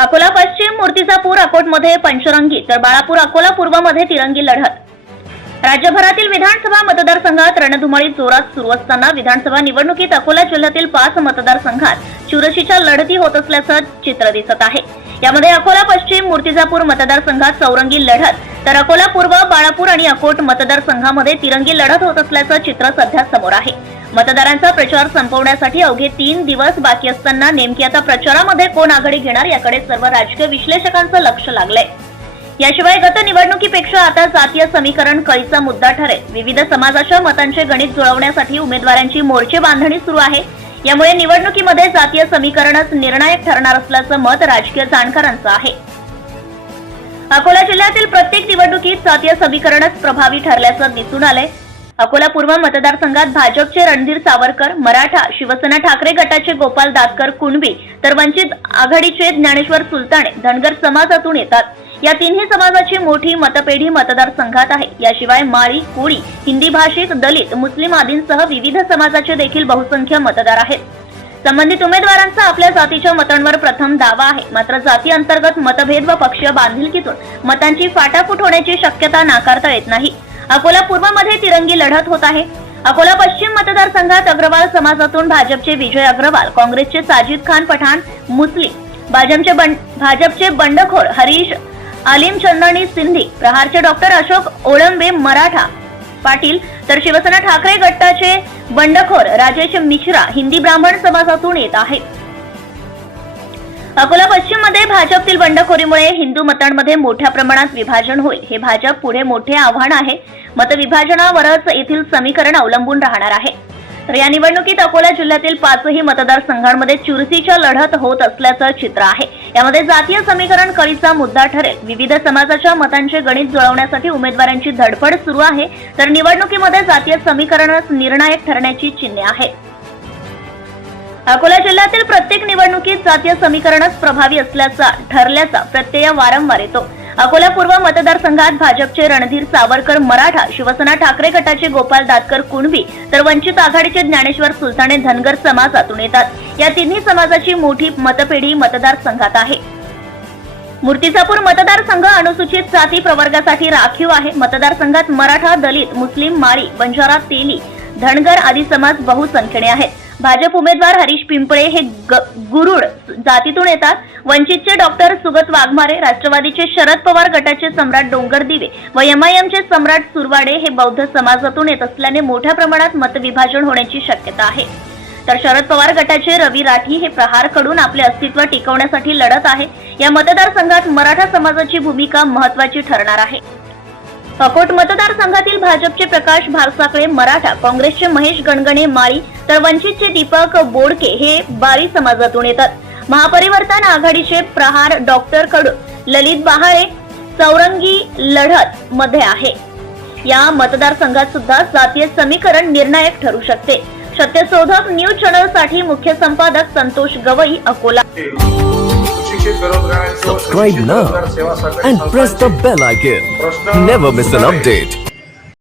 अकोला पश्चिम, मूर्तिजापूर अकोटमध्ये पंचरंगी तर बाळापूर अकोला पूर्वमध्ये तिरंगी लढत। राज्यभरातील विधानसभा मतदारसंघात रणधुमाळी जोरात सुरू असताना विधानसभा निवडणुकीत अकोला जिल्ह्यातील 5 मतदारसंघात चुरशीच्या लढती होत असल्याचं चित्र दिसत आहे। यामध्ये अकोला पश्चिम, मूर्तिजापूर मतदारसंघात चौरंगी लढत तर अकोला पूर्व, बाळापूर आणि अकोट मतदारसंघामध्ये तिरंगी लढत होत असल्याचं चित्र सध्या समोर आहे। मतदारांचा प्रचार संपवण्यासाठी अवघे 3 दिवस बाकी असताना नेमकी आता प्रचारामध्ये कोण आघाडी घेणार याकडे सर्व राजकीय विश्लेषकांचं लक्ष लागलंय। याशिवाय गत निवडणुकीपेक्षा आता जातीय समीकरण कळीचा मुद्दा ठरेल। विविध समाजाच्या मतांचे गणित जुळवण्यासाठी उमेदवारांची मोर्चे बांधणी सुरू आहे। यामुळे निवडणुकीमध्ये जातीय समीकरणच निर्णायक ठरणार असल्याचं मत राजकीय जाणकारांचं आहे। अकोला जिल्ह्यातील प्रत्येक निवडणुकीत जातीय समीकरणच प्रभावी ठरल्याचं दिसून आलंय। अकोला पूर्व मतदारसंघात भाजपचे रणधीर सावरकर, मराठा, शिवसेना ठाकरे गटाचे गोपाल दातकर कुणबी तर वंचित आघाडीचे ज्ञानेश्वर सुलताने धनगर समाजातून येतात। या तिन्ही समाजाची मोठी मतपेढी मतदारसंघात आहे। याशिवाय माळी, कोळी, हिंदी भाषिक, दलित, मुस्लिम आदींसह विविध समाजाचे देखील बहुसंख्य मतदार आहेत। संबंधित उमेदवारांचा आपल्या जातीच्या मतांवर प्रथम दावा आहे। मात्र जाती अंतर्गत मतभेद व पक्षीय बांधिलकीतून मतांची फाटाफूट होण्याची शक्यता नाकारता येत नाही। अकोला पूर्वमध्ये तिरंगी लढत होत आहे। अकोला पश्चिम मतदारसंघात अग्रवाल समाजातून भाजपचे विजय अग्रवाल, काँग्रेसचे साजिद खान पठाण, मुस्लिम, भाजपचे बंडखोर हरीश आलिम चंदनी सिंधी, प्रहारचे डॉक्टर अशोक ओळंबे मराठा पाटील तर शिवसेना ठाकरे गटाचे बंडखोर राजेश मिश्रा हिंदी ब्राह्मण समाजातून येत आहेत। अकोला पश्चिम मध्ये भाजपतील बंडखोरीमुळे हिंदू मतांमध्ये मोठ्या प्रमाणात विभाजन होईल। हे भाजप पुढे मोठे आव्हान आहे। मतविभाजनावरच येथील समीकरण अवलंबून राहणार आहे। तर या निवडणुकीत अकोला जिल्ह्यातील 5ही मतदारसंघांमध्ये चुरशीच्या लढत होत असल्याचं चित्र आहे। यामध्ये जातीय समीकरण कळीचा मुद्दा ठरेल। विविध समाजाच्या मतांचे गणित जुळवण्यासाठी उमेदवारांची धडपड सुरू आहे। तर निवडणुकीमध्ये जातीय समीकरणच निर्णायक ठरण्याची चिन्हे आहेत। अकोला जिल्ह्यातील प्रत्येक निवडणुकीत जातीय समीकरणच प्रभावी ठरल्याचा प्रत्यय वारंवार येतो। अकोला पूर्व मतदारसंघात भाजपचे रणधीर सावरकर मराठा, शिवसेना ठाकरे गटाचे गोपाल दातकर कुणबी तर वंचित आघाडीचे ज्ञानेश्वर सुलताने धनगर समाजातून येतात। या तिन्ही समाजाची मोठी मतपेढी मतदारसंघात आहे। मूर्तिजापूर मतदारसंघ अनुसूचित जाती प्रवर्गासाठी राखीव आहे। मतदारसंघात मराठा, दलित, मुस्लिम, माळी, बंजारा, तेली, धनगर आदी समाज बहुसंख्येने आहेत। भाजप उमेदवार हरीश पिंपळे हे गुरुड जातीतून येतात। वंचितचे डॉक्टर सुगत वाघमारे, राष्ट्रवादीचे शरद पवार गटाचे सम्राट डोंगर दिवे व एमआयएमचे सम्राट सुरवाडे हे बौद्ध समाजातून येत असल्याने मोठ्या प्रमाणात मतविभाजन होण्याची शक्यता आहे। तर शरद पवार गटाचे रवी राठी हे प्रहारकडून आपले अस्तित्व टिकवण्यासाठी लढत आहे। या मतदारसंघात मराठा समाजाची भूमिका महत्त्वाची ठरणार आहे। अकोट मतदारसंघातील भाजपचे प्रकाश भारसाकळे मराठा, काँग्रेसचे महेश गणगणे माळी तर वंचितचे दीपक बोडके हे बारी समाजातून येतात। महापरिवर्तन आघाडीचे प्रहार डॉक्टर कडू ललित बहाळे चौरंगी लढत मध्ये आहे। या मतदारसंघात सुद्धा जातीय समीकरण निर्णायक ठरू शकते। सत्यशोधक न्यूज चॅनल साठी मुख्य संपादक Santosh Gavai, Akola. Subscribe now and press the bell icon. Never miss an update.